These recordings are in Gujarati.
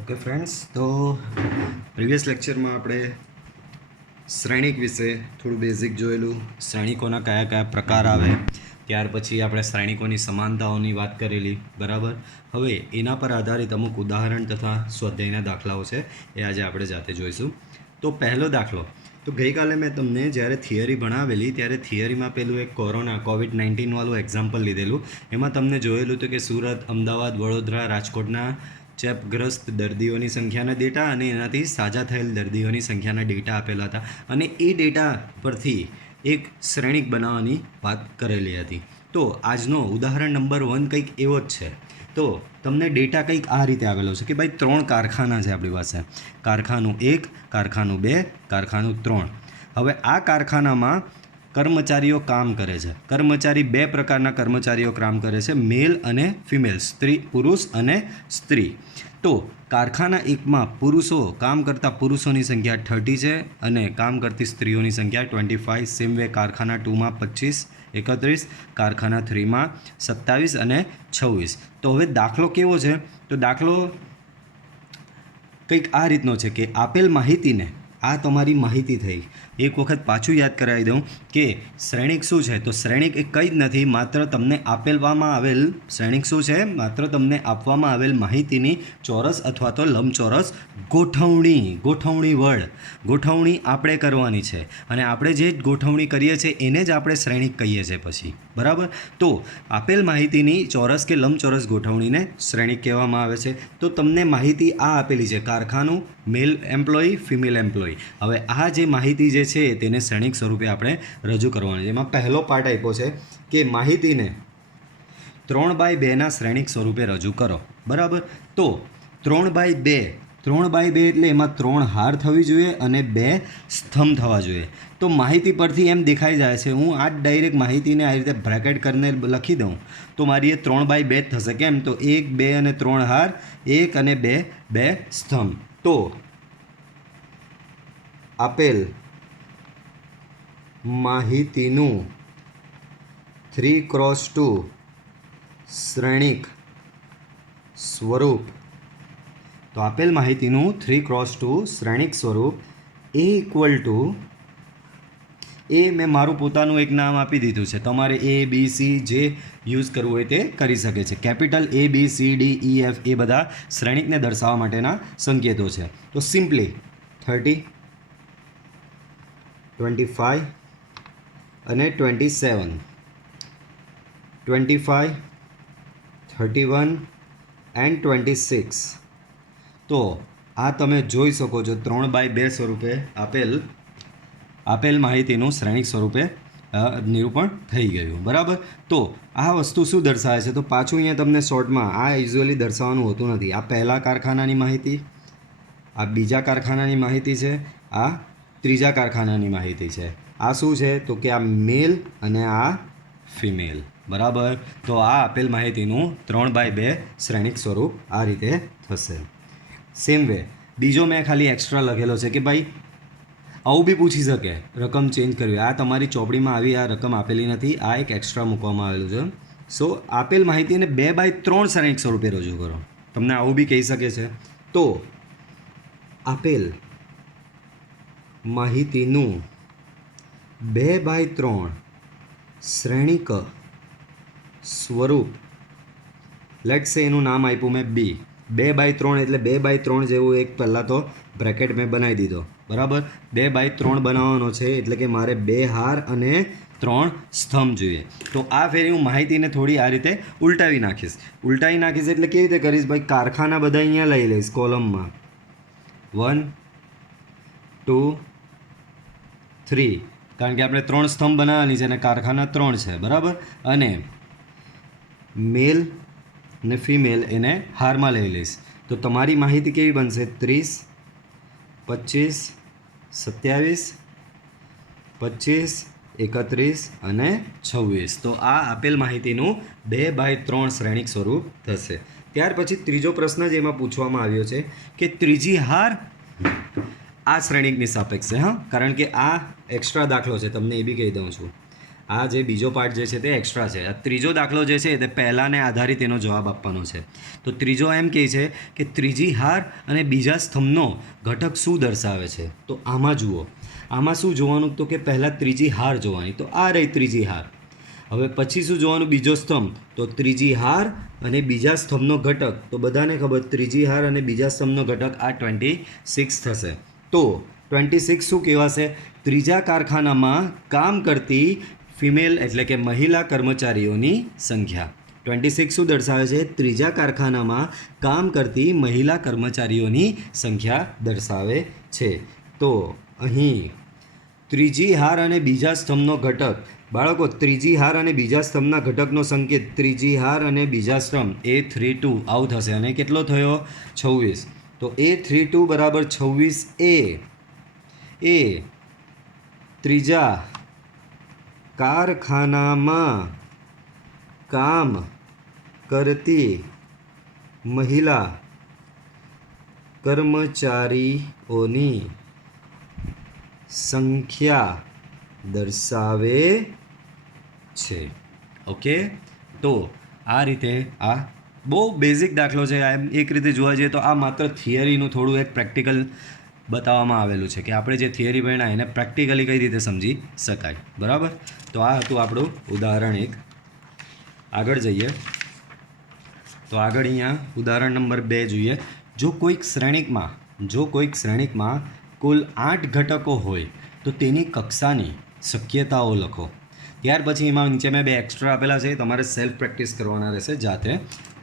ઓકે ફ્રેન્ડ્સ, તો પ્રીવિયસ લેક્ચરમાં આપણે શ્રેણિક વિશે થોડું બેઝિક જોયેલું. શ્રેણિકોના કયા કયા પ્રકાર આવે, ત્યાર પછી આપણે શ્રેણિકોની સમાનતાઓની વાત કરેલી. બરાબર. હવે એના પર આધારિત અમુક ઉદાહરણ તથા સ્વાધ્યાયના દાખલાઓ છે, એ આજે આપણે જાતે જોઈશું. તો પહેલો દાખલો, તો ગઈકાલે મેં તમને જ્યારે થિયરી ભણાવેલી ત્યારે થિયરીમાં પેલું એક કોવિડ-19 વાળું એક્ઝામ્પલ લીધેલું. એમાં તમને જોયેલું હતું કે સુરત, અમદાવાદ, વડોદરા, રાજકોટના ચેપગ્રસ્ત દર્દીઓની સંખ્યાના ડેટા અને એનાથી સાજા થયેલ દર્દીઓની સંખ્યાના ડેટા આપેલા હતા, અને એ ડેટા પરથી એક શ્રેણિક બનાવવાની વાત કરેલી હતી. તો આજનો ઉદાહરણ નંબર 1 કંઈક એવો જ છે. તો તમને ડેટા કંઈક આ રીતે આવેલો છે કે ભાઈ 3 કારખાના છે આપણી પાસે. કારખાનું 1, કારખાનું 2, કારખાનું 3. હવે આ કારખાનામાં કર્મચારીઓ કામ કરે છે. કર્મચારી 2 પ્રકારના કર્મચારીઓ કામ કરે છે, મેલ અને ફિમેલ, પુરુષ અને સ્ત્રી. તો કારખાના 1માં પુરુષો કામ કરતા પુરુષોની સંખ્યા 30 છે અને કામ કરતી સ્ત્રીઓની સંખ્યા 25. સેમ વે કારખાના 2માં 25, 31, કારખાના 3માં 27 અને 26. તો હવે દાખલો કેવો છે? તો દાખલો કંઈક આ રીતનો છે કે આપેલ માહિતીને, આ તમારી માહિતી થઈ. એક વખત પાછું યાદ કરાવી દઉં કે શ્રેણિક શું છે. તો શ્રેણિક એ કંઈ જ નથી, માત્ર તમને આપવામાં આવેલ શ્રેણિક શું છે? માત્ર તમને આપવામાં આવેલ માહિતીની ચોરસ અથવા તો લંબચોરસ ગોઠવણી ગોઠવણી આપણે કરવાની છે, અને આપણે જે ગોઠવણી કરીએ છીએ એને જ આપણે શ્રેણિક કહીએ છીએ પછી. બરાબર. તો આપેલ માહિતીની ચોરસ કે લંબચોરસ ગોઠવણીને શ્રેણિક કહેવામાં આવે છે. તો તમને માહિતી આ આપેલી છે, કારખાનું, મેલ એમ્પ્લોયી, ફિમેલ એમ્પ્લોયી. હવે આ જે માહિતી જે છે તેને શ્રેણિક સ્વરૂપે આપણે રજૂ કરવાની છે. એમાં પહેલો પાર્ટ આપ્યો છે કે માહિતીને 3/2ના શ્રેણિક સ્વરૂપે રજૂ કરો. બરાબર. તો 3/2 એટલે એમાં 3 હાર થવી જોઈએ અને 2 સ્તંભ થવા જોઈએ. તો માહિતી પરથી એમ દેખાઈ જાય છે, હું આ જ ડાયરેક્ટ માહિતીને આ રીતે બ્રેકેટ કરીને લખી દઉં તો મારી એ 3/2 જ થશે. કેમ? તો 1, 2 અને 3 હાર, 1 અને 2, 2 સ્તંભ. તો આપેલ માહિતીનું 3x2 શ્રેણિક સ્વરૂપ. તો આપેલ માહિતીનું 3x2 શ્રેણિક સ્વરૂપ એ ઇક્વલ ટુ, એ મેં મારું પોતાનું એક નામ આપી દીધું છે. તમારે ABC જે યુઝ કરવું હોય તે કરી શકે છે. કેપિટલ ABCDEF એ બધા શ્રેણિકને દર્શાવવા માટેના સંકેતો છે. તો સિમ્પલી 30, 25 અને 27, 25, 31 એન્ડ 26. તો આ તમે જોઈ શકો છો 3/2 સ્વરૂપે આપેલ માહિતીનું શ્રેણિક સ્વરૂપે નિરૂપણ થઈ ગયું. બરાબર. તો આ વસ્તુ શું દર્શાવે છે? તો પાછું અહીંયા તમને શોર્ટમાં, આ યુઝ્યુઅલી દર્શાવવાનું હોતું નથી. આ પહેલા કારખાનાની માહિતી, આ બીજા કારખાનાની માહિતી છે, આ ત્રીજા કારખાનાની માહિતી છે. આ શું છે? તો કે આ મેલ અને આ ફિમેલ. બરાબર. તો આ આપેલ માહિતીનું 3/2 શ્રેણિક સ્વરૂપ આ રીતે થશે. સેમ વે બીજો મેં ખાલી એક્સ્ટ્રા લખેલો છે કે ભાઈ આવું બી પૂછી શકે, રકમ ચેન્જ કરવી. આ તમારી ચોપડીમાં આવી આ રકમ આપેલી નથી, આ એક એક્સ્ટ્રા મૂકવામાં આવેલું છે. સો આપેલ માહિતીને 2/3 શ્રેણિક સ્વરૂપે રજૂ કરો. તમને આવું બી કહી શકે છે. તો આપેલ માહિતીનું 2/3 શ્રેણિક સ્વરૂપ, લેટ્સ સે એનું નામ આપ્યું મેં B. 2/3 એટલે 2/3 જેવું એક પહેલાં તો બ્રેકેટ મેં બનાવી દીધો. બરાબર. 2/3 બનાવવાનો છે એટલે કે મારે 2 હાર અને 3 સ્તંભ જોઈએ. તો આ ફેરી હું માહિતીને થોડી આ રીતે ઉલટાવી નાખીશ એટલે કેવી રીતે કરીશ ભાઈ? કારખાના બધા અહીંયા લઈ લઈશ કોલમમાં, 1, 2, 3, કારણ કે આપણે 3 સ્તંભ બનાવવાની છે અને કારખાના 3 છે. બરાબર. અને મેલ ને ફિમેલ એને હારમાં લઈ લઈશ. તો તમારી માહિતી કેવી બનશે? 30, 25, 27, 25, 31 અને 26. તો આ આપેલ માહિતીનું 2/3 શ્રેણિક સ્વરૂપ થશે. ત્યાર પછી ત્રીજો પ્રશ્ન જ એમાં પૂછવામાં આવ્યો છે કે ત્રીજી હાર આ શ્રેણિકની સાપેક્ષે, હા, કારણ કે આ એક્સ્ટ્રા દાખલો છે, તમને એ બી કહી દઉં છું. આ જે બીજો પાર્ટ જે છે તે એક્સ્ટ્રા છે. આ ત્રીજો દાખલો જે છે તે પહેલાંને આધારિત એનો જવાબ આપવાનો છે. તો ત્રીજો એમ કહે છે કે ત્રીજી હાર અને બીજા સ્તંભનો ઘટક શું દર્શાવે છે. તો આમાં જુઓ, આમાં શું જોવાનું, તો કે પહેલાં ત્રીજી હાર જોવાની. તો આ રહી ત્રીજી હાર. હવે પછી શું જોવાનું, બીજો સ્તંભ. તો ત્રીજી હાર અને બીજા સ્તંભનો ઘટક, તો બધાને ખબર ત્રીજી હાર અને બીજા સ્તંભનો ઘટક આ 26 થશે. તો 26 શું કહેવાશે, ત્રીજા કારખાનામાં કામ કરતી ફિમેલ એટલે કે મહિલા કર્મચારીઓની સંખ્યા. 26 શું દર્શાવે છે, ત્રીજા કારખાનામાં કામ કરતી મહિલા કર્મચારીઓની સંખ્યા દર્શાવે છે. તો અહીં ત્રીજી હાર અને બીજા સ્તંભનો ઘટક, બાળકો ત્રીજી હાર અને બીજા સ્તંભના ઘટકનો સંકેત ત્રીજી હાર અને બીજા સ્તંભ A32 આવું થશે. અને કેટલો થયો, 26. તો A32 બરાબર 26 એ ત્રીજા કારખાનામાં કામ કરતી મહિલા કર્મચારીઓની સંખ્યા દર્શાવે છે. ઓકે, તો આ રીતે આ બહુ બેઝિક દાખલો છે. એમ એક રીતે જોવા જઈએ તો આ માત્ર થિયરીનું થોડું એક પ્રેક્ટિકલ બતાવવામાં આવેલું છે કે આપણે જે થિયરી ભણ્યા એને પ્રેક્ટિકલી કઈ રીતે સમજી શકાય. બરાબર, તો આ હતું આપણું ઉદાહરણ 1. આગળ જઈએ તો આગળ અહીંયા ઉદાહરણ નંબર 2 જોઈએ. જો કોઈક શ્રેણિકમાં કુલ 8 ઘટકો હોય તો તેની કક્ષાની શક્યતાઓ લખો. ત્યાર પછી એમાં નીચે મેં 2 એક્સ્ટ્રા આપેલા છે, તમારે સેલ્ફ પ્રેક્ટિસ કરવાના રહેશે જાતે.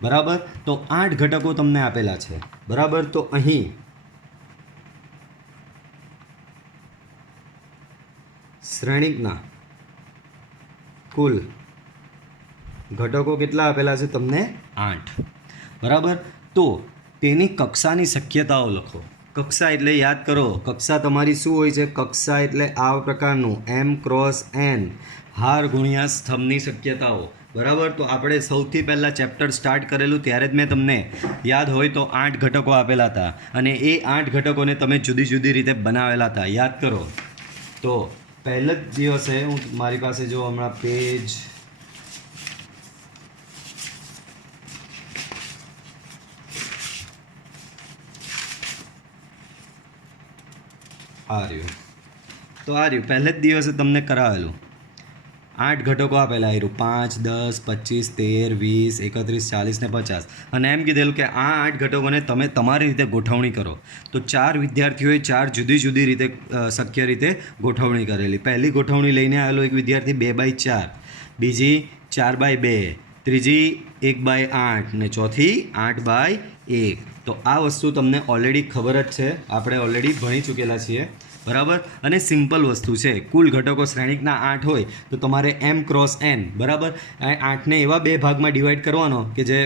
બરાબર, તો 8 ઘટકો તમને આપેલા છે. બરાબર, તો અહીં શ્રેણિકના કુલ ઘટકો કેટલા આપેલા છે તમને, 8. બરાબર, તો તેની કક્ષાની શક્યતાઓ લખો. કક્ષા એટલે યાદ કરો, કક્ષા તમારી શું હોય છે, કક્ષા એટલે આ પ્રકારનું M×N હાર ગુણ્યા સ્તંભની શક્યતાઓ. બરાબર, તો આપણે સૌથી પહેલાં ચેપ્ટર સ્ટાર્ટ કરેલું ત્યારે જ મેં તમને યાદ હોય તો 8 ઘટકો આપેલા હતા અને એ 8 ઘટકોને તમે જુદી જુદી રીતે બનાવેલા હતા. યાદ કરો. તો પહેલા જ દિવસે હું મારી પાસે જો હમણાં પેજ આ રહ્યું, તો આ રહ્યું પહેલે જ દિવસે તમને કરાવેલું. 8 ઘટકો આપેલા આવ્યું 5, 10, 25, 13, 20, 31, 40 ને 50. અને એમ કીધેલું કે આ 8 ઘટકોને તમે તમારી રીતે ગોઠવણી કરો. તો 4 વિદ્યાર્થીઓએ 4 જુદી જુદી રીતે શક્ય રીતે ગોઠવણી કરેલી. પહેલી ગોઠવણી લઈને આવેલો એક વિદ્યાર્થી 2/4, બીજી 4/2, ત્રીજી 1/8 ને ચોથી 8/1. તો આ વસ્તુ તમને ઓલરેડી ખબર જ છે, આપણે ઓલરેડી ભણી ચૂકેલા છીએ. બરાબર, અને સિમ્પલ વસ્તુ છે. કુલ ઘટકો શ્રેણિકના 8 હોય તો તમારે M×N બરાબર 8ને એવા 2 ભાગમાં ડિવાઈડ કરવાનો કે જે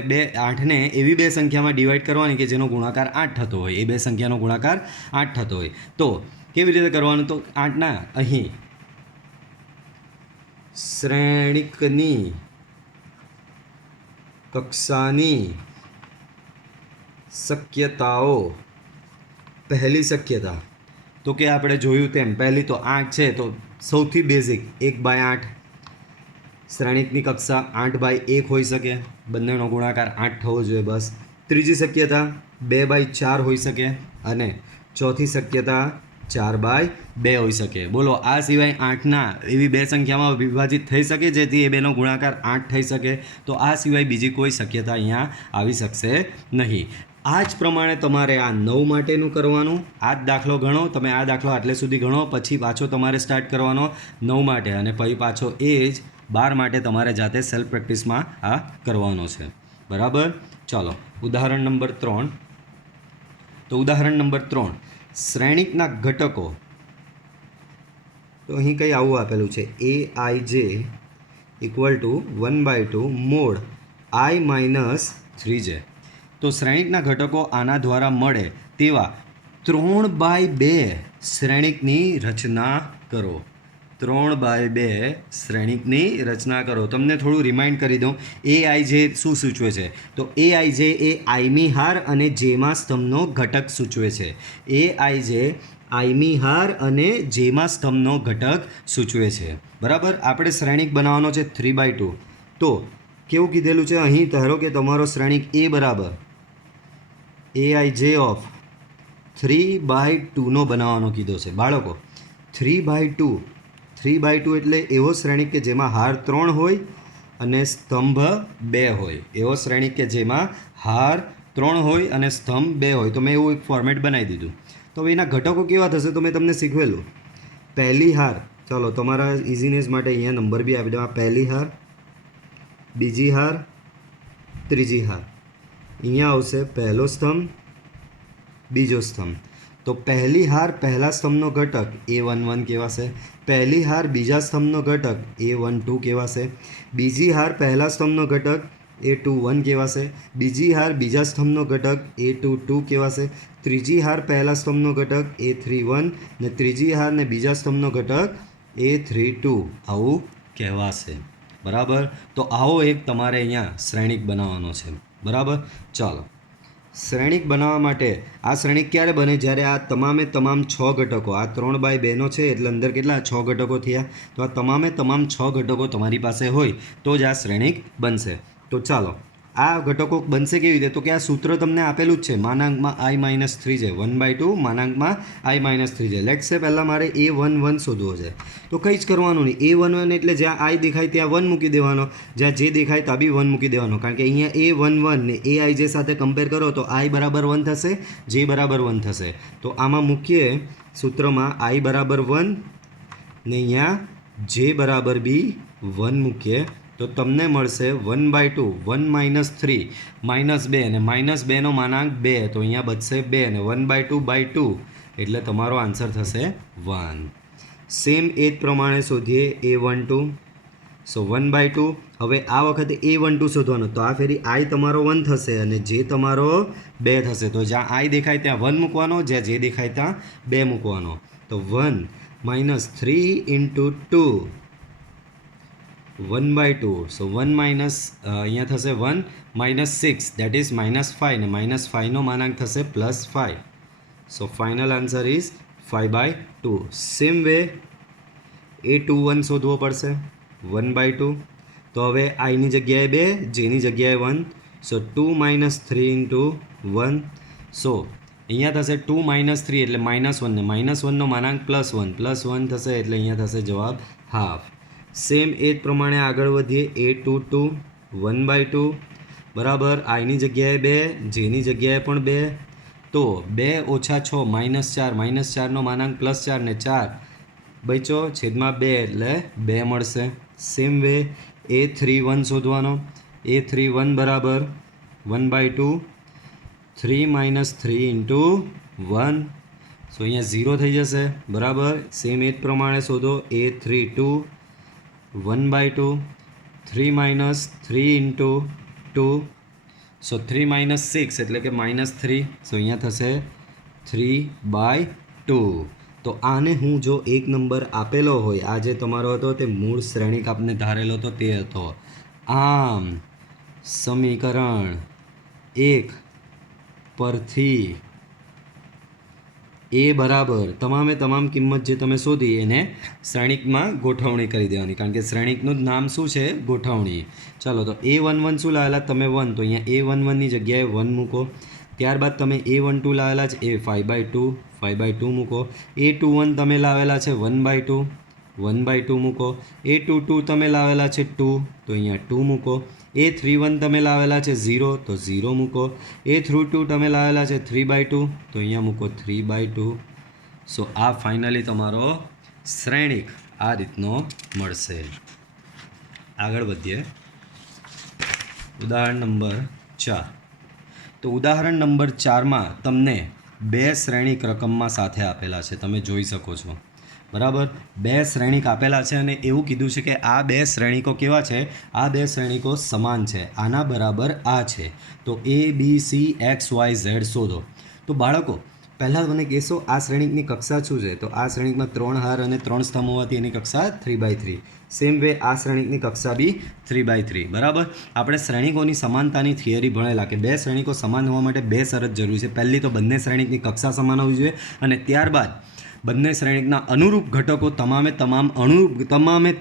8ને એવી 2 સંખ્યામાં ડિવાઈડ કરવાની કે જેનો ગુણાકાર 8 થતો હોય. એ 2 સંખ્યાનો ગુણાકાર 8 થતો હોય. તો કેવી રીતે કરવાનું, તો 8ના અહીં શ્રેણિકની કક્ષાની શક્યતાઓ. પહેલી શક્યતા તો કે આપણે જોયું તેમ પહેલી તો 8 છે, તો સૌથી બેઝિક 1/8. શ્રેણિકની કક્ષા 8/1 હોઈ શકે, બંનેનો ગુણાકાર 8 થવો જોઈએ બસ. ત્રીજી શક્યતા 2/4 હોઈ શકે અને ચોથી શક્યતા 4/2 હોઈ શકે. બોલો, આ સિવાય 8ના એવી 2 સંખ્યામાં વિભાજિત થઈ શકે જેથી એ બેનો ગુણાકાર 8 થઈ શકે. તો આ સિવાય બીજી કોઈ શક્યતા અહીંયા આવી શકશે નહીં. આ જ પ્રમાણે તમારે આ 9 માટેનું કરવાનું. આ જ દાખલો ગણો તમે, આ દાખલો આટલે સુધી ગણો, પછી પાછો તમારે સ્ટાર્ટ કરવાનો 9 માટે અને પછી પાછો એ જ 12 માટે તમારે જાતે સેલ્ફ પ્રેક્ટિસમાં આ કરવાનો છે. બરાબર, ચાલો ઉદાહરણ નંબર 3. તો ઉદાહરણ નંબર 3, શ્રેણિકના ઘટકો. તો અહીં કંઈ આવું આપેલું છે, Aij = 1/2 mod I-3j. તો શ્રેણિકના ઘટકો આના દ્વારા મળે તેવા 3/2 શ્રેણિકની રચના કરો. 3/2 શ્રેણિકની રચના કરો. તમને થોડું રિમાઇન્ડ કરી દઉં, Aij શું સૂચવે છે, તો Aij એ આઈમી હાર અને જેમાં સ્તંભનો ઘટક સૂચવે છે. Aij આઈમી હાર અને જેમાં સ્તંભનો ઘટક સૂચવે છે. બરાબર. આપણે શ્રેણિક બનાવવાનો છે 3/2. તો કેવું કીધેલું છે અહીં? ધારો કે તમારો શ્રેણિક એ બરાબર AIJ ઓફ 3/2 નો બનાવવાનો કીધો છે બાળકો. 3/2 એટલે એવો શ્રેણિક કે જેમાં હાર 3 હોય અને સ્તંભ 2 હોય. એવો શ્રેણિક કે જેમાં હાર 3 હોય અને સ્તંભ 2 હોય. તો મેં એવું એક ફોર્મેટ બનાવી દીધું. તો હવે એના ઘટકો કેવા થશે તો મેં તમને શીખવેલું. પહેલી હાર, ચાલો તમારા ઇઝીનેસ માટે અહીંયા નંબર બી આપી દો. આ પહેલી હાર, બીજી હાર, ત્રીજી હાર. અહીંયા આવશે પહેલો સ્તંભ, બીજો સ્તંભ. તો પહેલી હાર પહેલા સ્તંભનો ઘટક A11 કહેવાશે. પહેલી હાર બીજા સ્તંભનો ઘટક A12 કહેવાશે. બીજી હાર પહેલા સ્તંભનો ઘટક A21 કહેવાશે. બીજી હાર બીજા સ્તંભનો ઘટક A22 કહેવાશે. ત્રીજી હાર પહેલા સ્તંભનો ઘટક A31 ને ત્રીજી હાર ને બીજા સ્તંભનો ઘટક A32 આવું કહેવાશે. બરાબર. તો આવો એક તમારે અહીંયા શ્રેણિક બનાવવાનો છે. બરાબર. ચાલો, શ્રેણિક બનાવવા માટે આ શ્રેણિક ક્યારે બને? જ્યારે આ તમામે તમામ 6 ઘટકો, આ 3/2 છે એટલે અંદર કેટલા 6 ઘટકો થયા. તો આ તમામે તમામ 6 ઘટકો તમારી પાસે હોય તો જ આ શ્રેણિક બનશે. તો ચાલો, આ ઘટકો બનશે કેવી રીતે? તો કે આ સૂત્ર તમને આપેલું જ છે, માનાંકમાં I-3j 1/2 માનાંકમાં I-3j. લેટ્સ સે પહેલાં મારે A11 શોધવો છે. તો કંઈ જ કરવાનું નહીં. A11 એટલે જ્યાં I દેખાય ત્યાં 1 મૂકી દેવાનો, જ્યાં જે દેખાય ત્યાં બી 1 મૂકી દેવાનો. કારણ કે અહીંયા A11 ને AIJ સાથે કમ્પેર કરો તો I બરાબર 1 થશે, J બરાબર 1 થશે. તો આમાં મૂકીએ સૂત્રમાં I બરાબર 1 ને અહીંયા J બરાબર બી 1 મૂકીએ તો તમને મળશે 1/2, 1 - 3 -2 અને -2 નો માનાંક 2. તો અહીંયા બચશે 2 અને 1/2/2 એટલે તમારો આન્સર થશે 1. સેમ એ જ પ્રમાણે શોધીએ A12. સો 1/2. હવે આ વખતે A12 શોધવાનો. તો આ ફેરી I તમારો 1 થશે અને J તમારો 2 થશે. તો જ્યાં I દેખાય ત્યાં 1 મૂકવાનો, જ્યાં J દેખાય ત્યાં 2 મૂકવાનો. તો 1 - 3 × 2 1/2. સો 1 માઇનસ અહીંયા થશે 1 - 6 દેટ ઇઝ -5 ને -5 નો માનાંક થશે +5. So final answer is 5/2. Same way A21 શોધવો પડશે 1/2. તો હવે આઈની જગ્યાએ 2, જેની જગ્યાએ 1. સો 2 - 3 × 1. સો અહીંયા થશે 2 - 3 એટલે -1 ને -1 નો માનાંક +1, +1 થશે એટલે અહીંયા થશે જવાબ હાફ. સેમ એ જ પ્રમાણે આગળ વધીએ. A22 1/2 બરાબર. આઈની જગ્યાએ 2, જેની જગ્યાએ પણ 2. તો 2 - 6 -4, -4 નો માનાંક +4 ને 4 બચ્યો છેદમાં 2 એટલે 2 મળશે. સેમ વે A31 શોધવાનો. A31 બરાબર 1/2, 3 - 3 × 1. સો અહીંયા 0 થઈ જશે. બરાબર. સેમ એ જ પ્રમાણે શોધો. A32 1/2, 3 - 3 × 2. સો 3 - 6 એટલે કે -3. સો અહીંયા થશે 3/2. તો આને હું જો એક નંબર આપેલો હોય, આ જે તમારો હતો તે મૂળ શ્રેણિક આપને ધારેલો હતો તે હતો. આમ સમીકરણ 1 પરથી એ બરાબર તમામે તમામ કિંમત જે તમે શોધી એને શ્રેણિકમાં ગોઠવણી કરી દેવાની. કારણ કે શ્રેણિકનું જ નામ શું છે? ગોઠવણી. ચાલો, તો A11 શું લાવેલા તમે? 1. તો અહીંયા A11 ની જગ્યાએ 1 મૂકો. ત્યારબાદ તમે A12 લાવેલા છે એ 5/2 મૂકો. A21 તમે લાવેલા છે 1/2 મૂકો. A22 તમે લાવેલા છે 2, તો અહીંયા 2 મૂકો. A31 તમે લાવેલા છે 0, તો 0 મૂકો. A32 તમે લાવેલા છે 3/2, તો અહીંયા મૂકો 3/2. સો આ ફાઇનલી તમારો શ્રેણિક આ રીતનો મળશે. આગળ વધીએ. ઉદાહરણ નંબર 4. તો ઉદાહરણ નંબર 4માં તમને 2 શ્રેણિક રકમમાં સાથે આપેલા છે, તમે જોઈ શકો છો. બરાબર. 2 શ્રેણિક આપેલા છે અને એવું કીધું છે કે આ 2 શ્રેણિકો કેવા છે? આ 2 શ્રેણિકો સમાન છે, આના બરાબર આ છે. તો A B C X Y Z શોધો. તો બાળકો પહેલાં મને કહેશો આ શ્રેણિકની કક્ષા શું છે? તો આ શ્રેણિકમાં 3 હાર અને 3 સ્તંભ હોવાથી એની કક્ષા 3/3. સેમ વે આ શ્રેણિકની કક્ષા બી 3/3. બરાબર. આપણે શ્રેણિકોની સમાનતાની થિયરી ભણેલા કે બે શ્રેણિકો સમાન હોવા માટે બે શરત જરૂરી છે. પહેલી તો બંને શ્રેણિકની કક્ષા સમાન હોવી જોઈએ અને ત્યારબાદ બંને શ્રેણિકના અનુરૂપ ઘટકો તમામે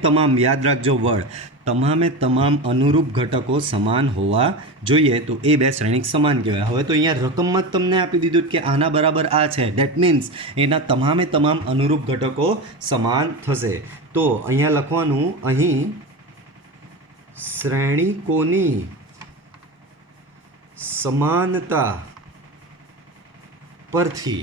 તમામ યાદ રાખજો વર્ડ, તમામે તમામ અનુરૂપ ઘટકો સમાન હોવા જોઈએ. તો એ બે શ્રેણિક સમાન કહેવાય. હવે તો અહીંયા રકમમાં જ તમને આપી દીધું કે આના બરાબર આ છે. ડેટ મીન્સ એના તમામે તમામ અનુરૂપ ઘટકો સમાન થશે. તો અહીંયા લખવાનું, અહીં શ્રેણિકોની સમાનતા પરથી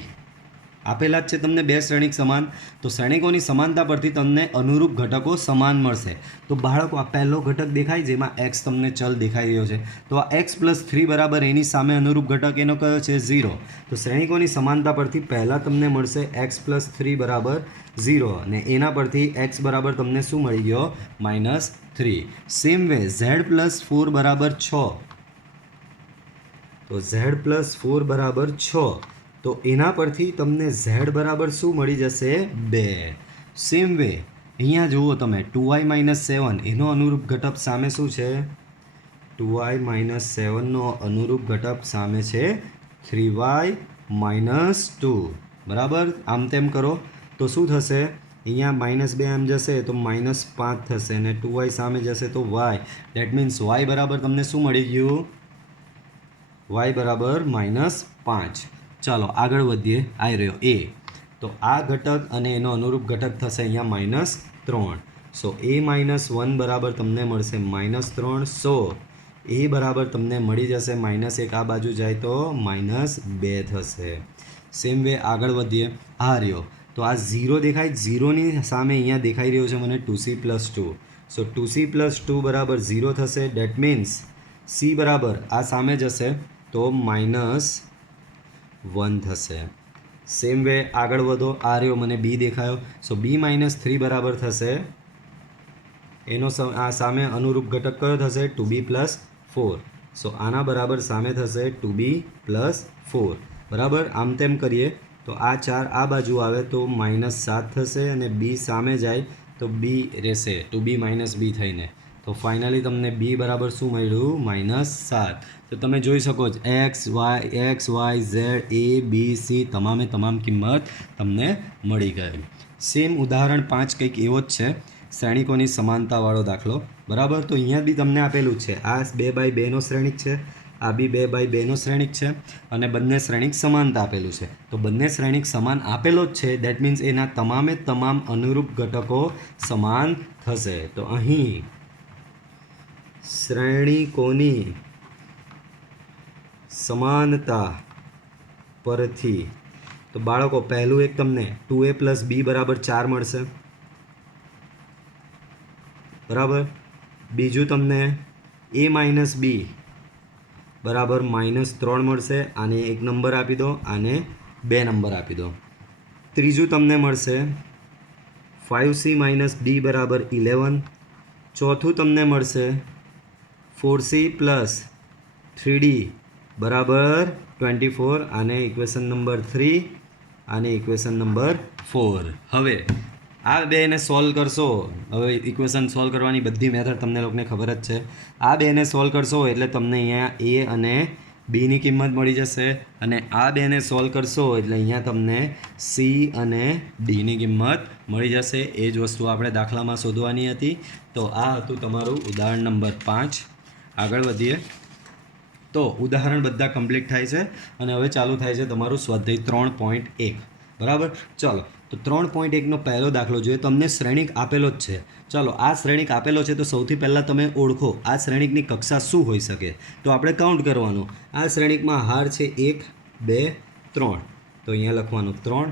આપેલા જ છે તમને બે શ્રેણિક સમાન, તો શ્રેણિકોની સમાનતા પરથી તમને અનુરૂપ ઘટકો સમાન મળશે. તો બાળકો આ પહેલો ઘટક દેખાય જેમાં એક્સ તમને ચલ દેખાઈ રહ્યો છે, તો આ x+3 બરાબર એની સામે અનુરૂપ ઘટક એનો કયો છે? 0. તો શ્રેણિકોની સમાનતા પરથી પહેલાં તમને મળશે x+3 બરાબર 0 અને એના પરથી x બરાબર તમને શું મળી ગયો? -3. સેમ વે z+4 બરાબર 6, તો z+4 બરાબર 6, તો એના પરથી તમને z બરાબર શું મળી જશે? 2. સેમ વે અહીંયા જુઓ તમે 2y - 7 એનો અનુરૂપ ઘટક સામે શું છે? 2y - 7 નો અનુરૂપ ઘટક સામે છે 3y - 2. બરાબર. આમ તેમ કરો તો શું થશે? અહીંયા -2 આમ જશે તો -5 થશે અને 2y સામે જશે તો y. ડેટ મીન્સ y બરાબર તમને શું મળી ગયું? y બરાબર -5. ચાલો આગળ વધીએ. આવી રહ્યો a, તો આ ઘટક અને એનો અનુરૂપ ઘટક થશે અહીંયા -3. સો a - 1 બરાબર તમને મળશે -3. સો a બરાબર તમને મળી જશે -1, આ બાજુ જાય તો -2 થશે. સેમ વે આગળ વધીએ. આ રહ્યો, તો આ 0 દેખાય, 0ની સામે અહીંયા દેખાઈ રહ્યો છે મને 2c+2. સો 2c+2 બરાબર 0 થશે. ડેટ મીન્સ c બરાબર આ સામે જશે તો -1 થશે. સેમ વે આગળ વધો. આ રહ્યો મને b દેખાયો, સો b - 3 બરાબર થશે એનો આ સામે અનુરૂપ ઘટક કયો થશે? 2b+4. સો આના બરાબર સામે થશે 2b+4. બરાબર. આમ તેમ કરીએ તો આ 4 આ બાજુ આવે તો -7 થશે અને b સામે જાય તો b રહેશે 2b - b થઈને. તો ફાઇનલી તમને b બરાબર શું મળ્યું? -7. તો તમે જોઈ શકો છો x, y, z, a, b, c તમામે તમામ કિંમત તમને મળી ગઈ. સેમ ઉદાહરણ 5 કંઈક એવો જ છે, શ્રેણિકોની સમાનતાવાળો દાખલો. બરાબર. તો અહીંયા બી તમને આપેલું જ છે, આ 2/2 નો શ્રેણિક છે, આ બી 2/2 નો શ્રેણિક છે અને બંને શ્રેણિક સમાનતા આપેલું છે. તો બંને શ્રેણિક સમાન આપેલો જ છે. દેટ મીન્સ એના તમામે તમામ અનુરૂપ ઘટકો સમાન થશે. તો અહીં શ્રેણિકોની સમાનતા પરથી તો બાળકો પહેલું એક તમને 2a + b બરાબર 4 મળશે. બરાબર. બીજું તમને a - b બરાબર -3 મળશે. આને 1 નંબર આપી દો, આને 2 નંબર આપી દો. ત્રીજું તમને મળશે 5c - d બરાબર 11. ચોથું તમને મળશે 4c + 3d બરાબર 24. આને ઇક્વેશન નંબર 3, આને ઇક્વેશન નંબર 4. હવે આ બેને સોલ્વ કરશો. હવે ઇક્વેશન સોલ્વ કરવાની બધી મેથડ તમને લોકોને ખબર જ છે. આ બેને સોલ્વ કરશો એટલે તમને અહીંયા a અને bની કિંમત મળી જશે અને આ બેને સોલ્વ કરશો એટલે અહીંયા તમને c અને dની કિંમત મળી જશે. એ જ વસ્તુ આપણે દાખલામાં શોધવાની હતી. તો આ હતું તમારું ઉદાહરણ નંબર 5. આગળ વધીએ. તો ઉદાહરણ બધા કમ્પ્લીટ થાય છે અને હવે ચાલુ થાય છે તમારું સ્વાધ્યાય 3.1. બરાબર. ચાલો તો 3.1 નો પહેલો દાખલો જોઈએ. તમને શ્રેણિક આપેલો જ છે. ચાલો આ શ્રેણિક આપેલો છે તો સૌથી પહેલાં તમે ઓળખો આ શ્રેણિકની કક્ષા શું હોઈ શકે. તો આપણે કાઉન્ટ કરવાનું. આ શ્રેણિકમાં હાર છે 1, 2, 3, તો અહીંયા લખવાનું 3.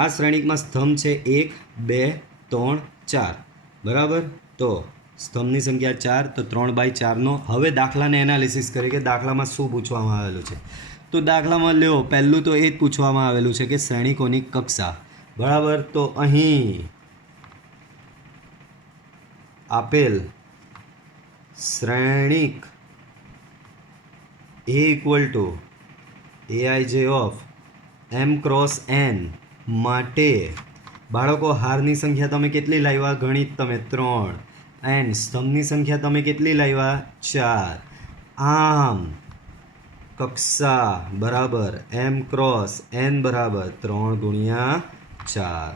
આ શ્રેણિકમાં સ્તંભ છે 1, 2, 3, 4. બરાબર. તો સ્તંભની સંખ્યા 4, તો 3/4નો. હવે દાખલાને એનાલિસિસ કરીએ કે દાખલામાં શું પૂછવામાં આવેલું છે. તો દાખલામાં લ્યો પહેલું તો એ જ પૂછવામાં આવેલું છે કે શ્રેણિકોની કક્ષા. બરાબર. તો અહીં આપેલ શ્રેણિક a = aij of M cross N માટે બાળકો હારની સંખ્યા તમે કેટલી લાવ્યા? ગણિત તમે 3. એન સ્તંભની સંખ્યા તમે કેટલી લાવ્યા? 4. આમ કક્ષા બરાબર એમ ક્રોસ એન બરાબર 3 ગુણ્યા 4.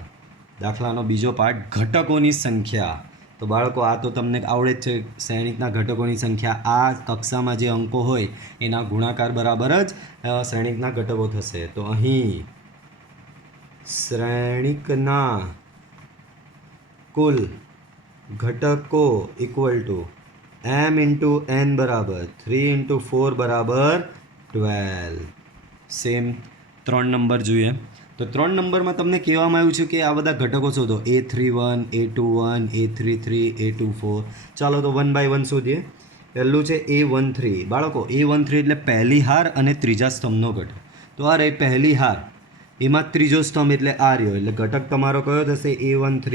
દાખલાનો બીજો પાર્ટ, ઘટકોની સંખ્યા. તો બાળકો આ તો તમને આવડે જ છે, શ્રેણિકના ઘટકોની સંખ્યા આ કક્ષામાં જે અંકો હોય એના ગુણાકાર બરાબર જ શ્રેણિકના ઘટકો થશે. તો અહીં શ્રેણિકના કુલ ઘટકો equal to M into N બરાબર 3 ઇન્ટુ 4 બરાબર 12. સેમ 3 નંબર જોઈએ. તો 3 નંબરમાં તમને કહેવામાં આવ્યું છે કે આ બધા ઘટકો શોધો. A31, A21, A33, A24. ચાલો તો 1 by 1 શોધીએ. પહેલું છે A13. બાળકો A13 એટલે પહેલી હાર અને ત્રીજા સ્તંભનો ઘટક. તો આ રહી પહેલી હાર, એમાં ત્રીજો સ્તંભ એટલે આ રહ્યો, એટલે ઘટક તમારો કયો થશે? A13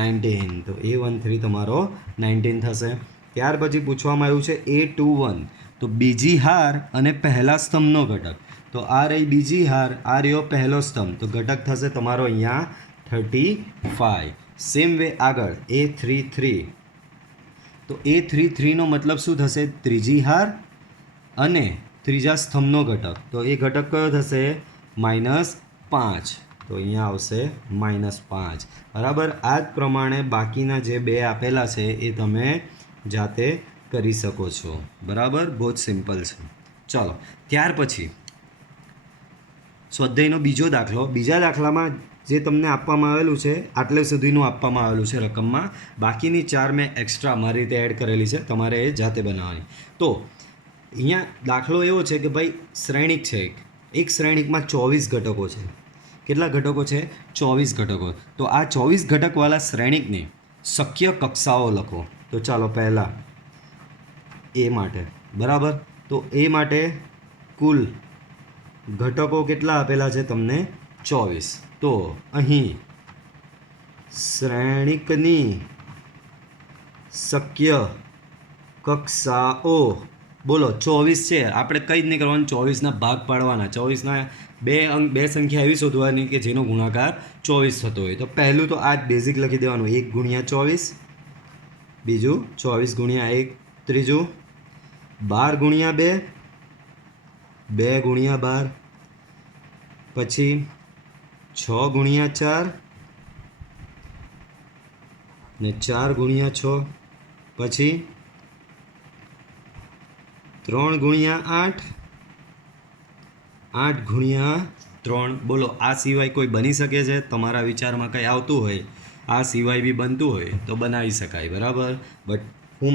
19. તો A13 તમારો 19 થશે. ત્યાર પછી પૂછવામાં આવ્યું છે A21, તો બીજી હાર અને પહેલા સ્તંભનો ઘટક. તો આ રહી બીજી હાર, આ રહ્યો પહેલો સ્તંભ, તો ઘટક થશે તમારો અહીંયા 35. સેમ વે આગળ A33. તો A33 નો મતલબ શું થશે? ત્રીજી હાર અને ત્રીજા સ્તંભનો ઘટક. તો એ ઘટક કયો થશે? -5. તો અહીંયા આવશે -5. બરાબર. આ જ પ્રમાણે બાકીના જે બે આપેલા છે એ તમે જાતે કરી શકો છો. બરાબર, બહુ જ સિમ્પલ છે. ચાલો ત્યાર પછી સ્વાધ્યાયનો બીજો દાખલો. બીજા દાખલામાં જે તમને આપવામાં આવેલું છે આટલે સુધીનું આપવામાં આવેલું છે રકમમાં, બાકીની 4 મેં એક્સ્ટ્રા મારી રીતે એડ કરેલી છે, તમારે એ જાતે બનાવવાની. તો અહીંયા દાખલો એવો છે કે ભાઈ શ્રેણિક છે, એક શ્રેણિકમાં 24 ઘટકો છે. કેટલા ઘટકો છે? 24 ઘટકો. તો આ 24 ઘટકવાળા શ્રેણિકની શક્ય કક્ષાઓ લખો. તો ચાલો પહેલાં એ માટે, બરાબર. તો એ માટે કુલ ઘટકો કેટલા આપેલા છે તમને? 24. તો અહીં શ્રેણિકની શક્ય કક્ષાઓ બોલો 24 છે. આપણે કંઈ જ નહીં કરવાનું, 24ના ભાગ પાડવાના. 24ના બે સંખ્યા એવી શોધવાની કે જેનો ગુણાકાર 24 થતો હોય. તો પહેલું તો આ જ બેઝિક લખી દેવાનું, 1 ગુણ્યા 24, બીજું 24 ગુણ્યા 1, ત્રીજું 12 ગુણ્યા 2, 2 ગુણ્યા 12, પછી 6 ગુણ્યા 4 ને 4 ગુણ્યા 6, પછી 3 ગુણ્યા 8, 8 ગુણ્યા 3. બોલો આ સિવાય કોઈ બની શકે છે? તમારા વિચારમાં કંઈ આવતું હોય, આ સિવાય બી બનતું હોય તો બનાવી શકાય. બરાબર. બટ હું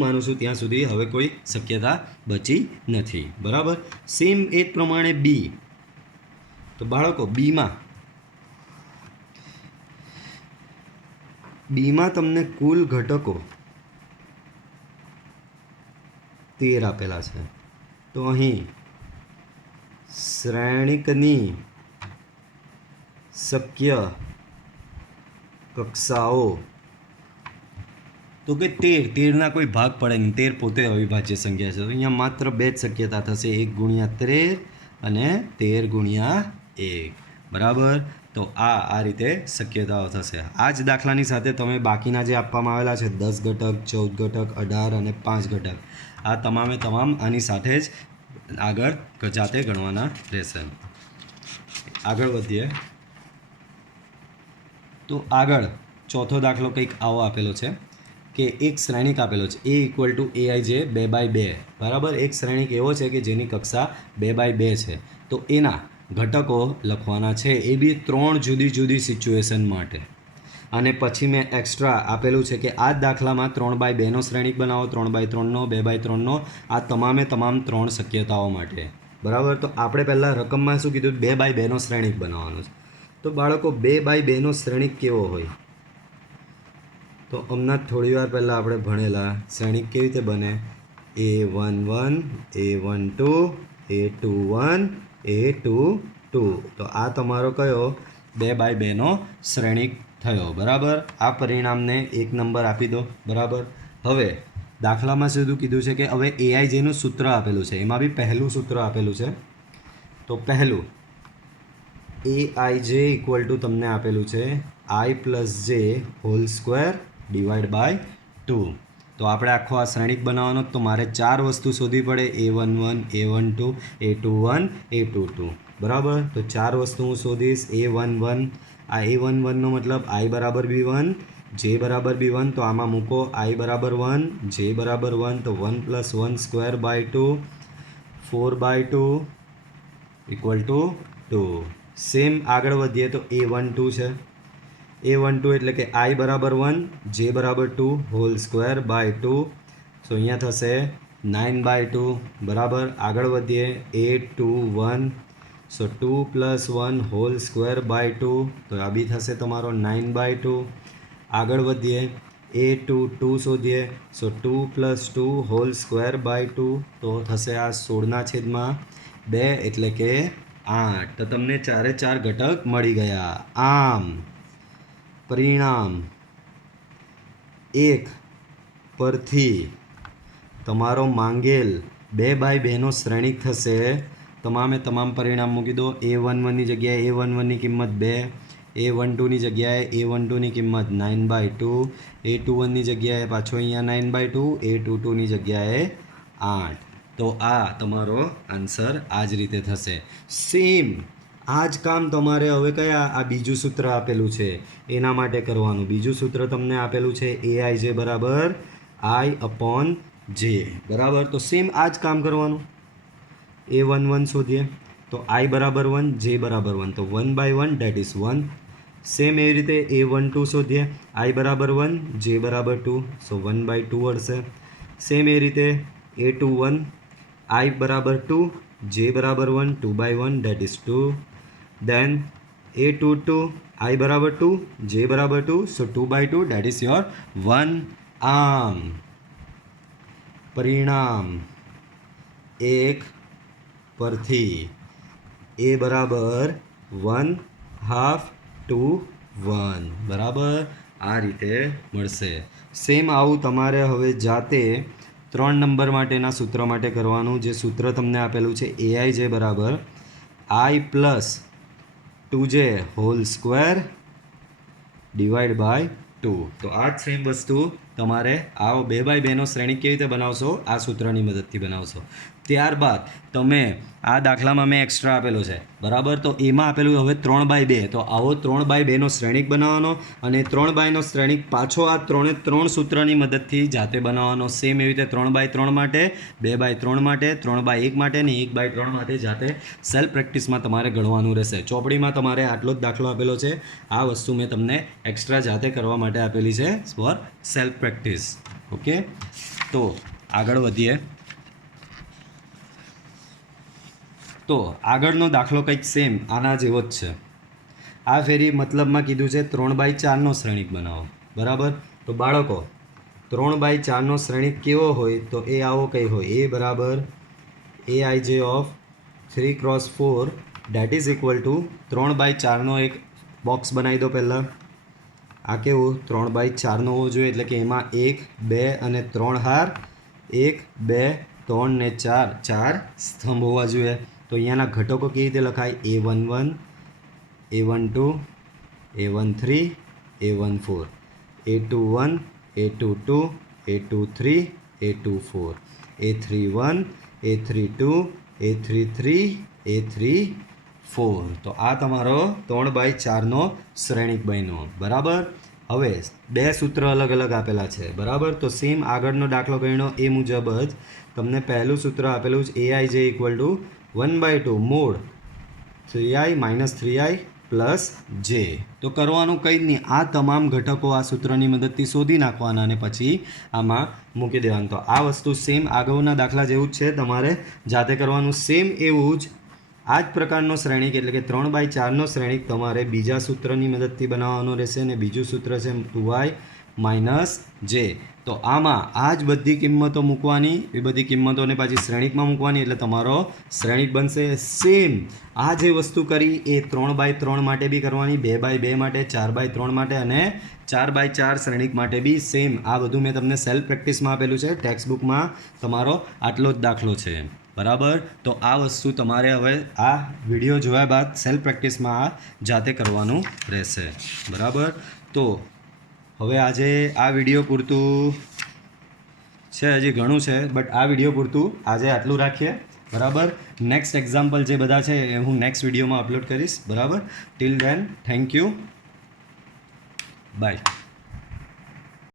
માનું છું ત્યાં સુધી હવે કોઈ શક્યતા બચી નથી. બરાબર. સેમ એ જ પ્રમાણે બી. તો બાળકો બીમાં તમને કુલ ઘટકો 13 આપેલા છે. તો અહીં શ્રેણિકની શક્ય કક્ષાઓ તો કે 13ના કોઈ ભાગ પડે નહીં, 13 પોતે અવિભાજ્ય સંખ્યા છે. તો અહીંયા માત્ર 2 જ શક્યતા થશે, 1 ગુણ્યા 13 અને 13 ગુણ્યા 1. બરાબર. તો આ રીતે શક્યતાઓ થશે. આ જ દાખલાની સાથે તમે બાકીના જે આપવામાં આવેલા છે 10 ઘટક, 14 ઘટક, 18 અને 5 ઘટક, આ તમામે તમામ આની સાથે જ આગળ જાતે ગણવાના રહેશે. આગળ વધીએ. તો આગળ ચોથો દાખલો કંઈક આવો આપેલો છે કે એક શ્રેણિક આપેલો છે A ઇક્વલ ટુ AIJ 2/2. બરાબર. એક શ્રેણિક એવો છે કે જેની કક્ષા 2/2 છે. તો એના ઘટકો લખવાના છે, એ બી 3 જુદી જુદી સિચ્યુએશન માટે. અને પછી મેં એક્સ્ટ્રા આપેલું છે કે આ જ દાખલામાં 3/2નો શ્રેણિક બનાવો, 3/3નો, 2/3નો, આ તમામે તમામ 3 શક્યતાઓ માટે. બરાબર. તો આપણે પહેલાં રકમમાં શું કીધું? 2/2નો શ્રેણિક બનાવવાનો છે. તો બાળકો 2/2નો શ્રેણિક કેવો હોય? તો હમણાં થોડી વાર પહેલાં આપણે ભણેલા શ્રેણિક કેવી રીતે બને? A11, A12, A21, A22. તો આ તમારો કયો? 2/2નો શ્રેણિક થયો. બરાબર. આ પરિણામને 1 નંબર આપી દો. બરાબર. હવે દાખલામાં શું કીધું છે કે હવે AIJનું સૂત્ર આપેલું છે, એમાં બી પહેલું સૂત્ર આપેલું છે. તો પહેલું એ આઈ જે ઇક્વલ ટુ તમને આપેલું છે આઈ પ્લસ જે હોલ સ્ક્વેર ડિવાઈડ બાય 2. તો આપણે આખો આ શ્રેણિક બનાવવાનો, તો મારે 4 વસ્તુ શોધવી પડે, A11, A12, A21, A22. બરાબર, તો 4 વસ્તુ હું શોધીશ. A11, આ A11નો મતલબ I બરાબર B1, J બરાબર B1, તો આમાં મૂકો I બરાબર 1, J બરાબર 1, તો 1 plus 1 square by 2, 4/2 equal to 2. Same આગળ વધીએ તો A12 છે. A12 એટલે કે I બરાબર 1, J બરાબર 2 હોલ સ્ક્વેર બાય 2, સો અહીંયા થશે 9/2. બરાબર, આગળ વધીએ A21, so 2 plus 1 whole square by 2, તો આ બી થશે તમારો 9/2. આગળ વધીએ A22 શોધીએ, સો 2 પ્લસ 2 હોલ સ્ક્વેર બાય 2, તો થશે આ 16/2 એટલે કે 8. તો તમને 4 ઘટક મળી ગયા. આમ પરિણામ 1 પરથી તમારો માંગેલ 2/2નો શ્રેણિક થશે. તમામ પરિણામ મૂકી દો. A11ની જગ્યાએ A11ની કિંમત 2, A12ની જગ્યાએ A12ની કિંમત 9/2, A21ની જગ્યાએ પાછો અહીંયા 9/2, A22ની જગ્યાએ 8. તો આ તમારો આન્સર આ જ રીતે થશે. સેમ આ જ કામ તમારે હવે કયા આ બીજું સૂત્ર આપેલું છે એના માટે કરવાનું. બીજું સૂત્ર તમને આપેલું છે AIJ બરાબર I/J. બરાબર, તો સેમ આ જ કામ કરવાનું. A11 શોધીએ, તો I બરાબર 1, J બરાબર 1, તો 1/1 ડેટ ઇઝ 1. સેમ એવી રીતે A12 શોધીએ, I બરાબર 1, J બરાબર 2, સો 1/2 મળશે. સેમ એ રીતે A21, I બરાબર 2, J બરાબર 1, 2/1 that is 2. Then A22, I બરાબર 2, J બરાબર 2, સો 2/2 ડેટ ઇઝ યોર 1. આમ પરિણામ 1 પરથી A બરાબર 1/2 to 1. બરાબર, આ રીતે મળશે. સેમ આવું તમારે હવે જાતે 3 નંબર માટેના સૂત્ર માટે કરવાનું. જે સૂત્ર તમને આપેલું છે AIJ બરાબર I plus 2J whole square divide by 2. તો આ જ સેમ વસ્તુ તમારે આ 2/2નો શ્રેણિક કેવી રીતે બનાવશો? આ સૂત્રની મદદથી બનાવશો. ત્યારબાદ તમે આ દાખલામાં મેં એક્સ્ટ્રા આપેલો છે, બરાબર, તો એમાં આપેલું હવે 3/2. તો આવો 3/2નો શ્રેણિક બનાવવાનો, અને 3/2નો શ્રેણિક પાછો આ 3 સૂત્રની મદદથી જાતે બનાવવાનો. સેમ એવી રીતે 3/3 માટે, 2/3 માટે, 3/1 માટે અને 1/3 માટે જાતે સેલ્ફ પ્રેક્ટિસમાં તમારે ગણવાનું રહેશે. ચોપડીમાં તમારે આટલો જ દાખલો આપેલો છે. આ વસ્તુ મેં તમને એક્સ્ટ્રા જાતે કરવા માટે આપેલી છે ફોર સેલ્ફ પ્રેક્ટિસ. ઓકે, તો આગળ વધીએ. તો આગળનો દાખલો કંઈક સેમ આના જેવો જ છે. આ ફેરી મતલબમાં કીધું છે 3/4નો શ્રેણિક બનાવો. બરાબર, તો બાળકો 3/4નો શ્રેણિક કેવો હોય? તો એ આવો કંઈ હોય. A બરાબર AIJ of 3x4 that is equal to 3/4નો એક બોક્સ બનાવી દો. પહેલાં આ કેવું 3/4નો હોવો જોઈએ, એટલે કે એમાં 1, 2 અને 3 હાર, 1, 2, 3 ને 4 સ્તંભ હોવા જોઈએ. તો અહીંયાના ઘટકો કેવી રીતે લખાય? A11, A12, A13, A14, A21, A22, A23, A24, A31, A32, A33, A34. તો આ તમારો 3/4નો શ્રેણિક બન્યો. બરાબર, હવે 2 સૂત્ર અલગ અલગ આપેલા છે. બરાબર, તો સેમ આગળનો દાખલો ગણ્યો એ મુજબ જ તમને પહેલું સૂત્ર આપેલું છે AIJ equal to 1/2 mode 3i minus 3i plus જે. તો કરવાનું કંઈ જ નહીં, આ તમામ ઘટકો આ સૂત્રની મદદથી શોધી નાખવાના અને પછી આમાં મૂકી દેવાનું. તો આ વસ્તુ સેમ આગળના દાખલા જેવું જ છે, તમારે જાતે કરવાનું. સેમ એવું જ આ જ પ્રકારનો શ્રેણિક એટલે કે 3/4નો શ્રેણિક તમારે બીજા સૂત્રની મદદથી બનાવવાનો રહેશે. અને બીજું સૂત્ર છે 2i માઇનસ જે. તો આમાં આ જ બધી કિંમતો મૂકવાની, એ બધી કિંમતોને પાછી શ્રેણિકમાં મૂકવાની, એટલે તમારો શ્રેણિક બનશે. સેમ આ જે વસ્તુ કરી એ 3/3 માટે બી કરવાની, 2/2 માટે, 4/3 માટે અને 4/4 શ્રેણિક માટે બી સેમ. આ બધું મેં તમને સેલ્ફ પ્રેક્ટિસમાં આપેલું છે. ટેક્સ્ટ બુકમાં તમારો આટલો જ દાખલો છે. બરાબર. તો આ વસ્તુ તમારે હવે આ વિડીયો જોયા બાદ સેલ્ફ પ્રેક્ટિસમાં આ જાતે કરવાનું રહેશે. બરાબર. તો હવે આજે આ વિડીયો પૂરતું છે, હજી ઘણું છે બટ આ વિડીયો પૂરતું આજે આટલું રાખીએ. બરાબર. નેક્સ્ટ એક્ઝામ્પલ જે બધા છે એ હું નેક્સ્ટ વિડીયોમાં અપલોડ કરીશ. બરાબર. Till then thank you, by.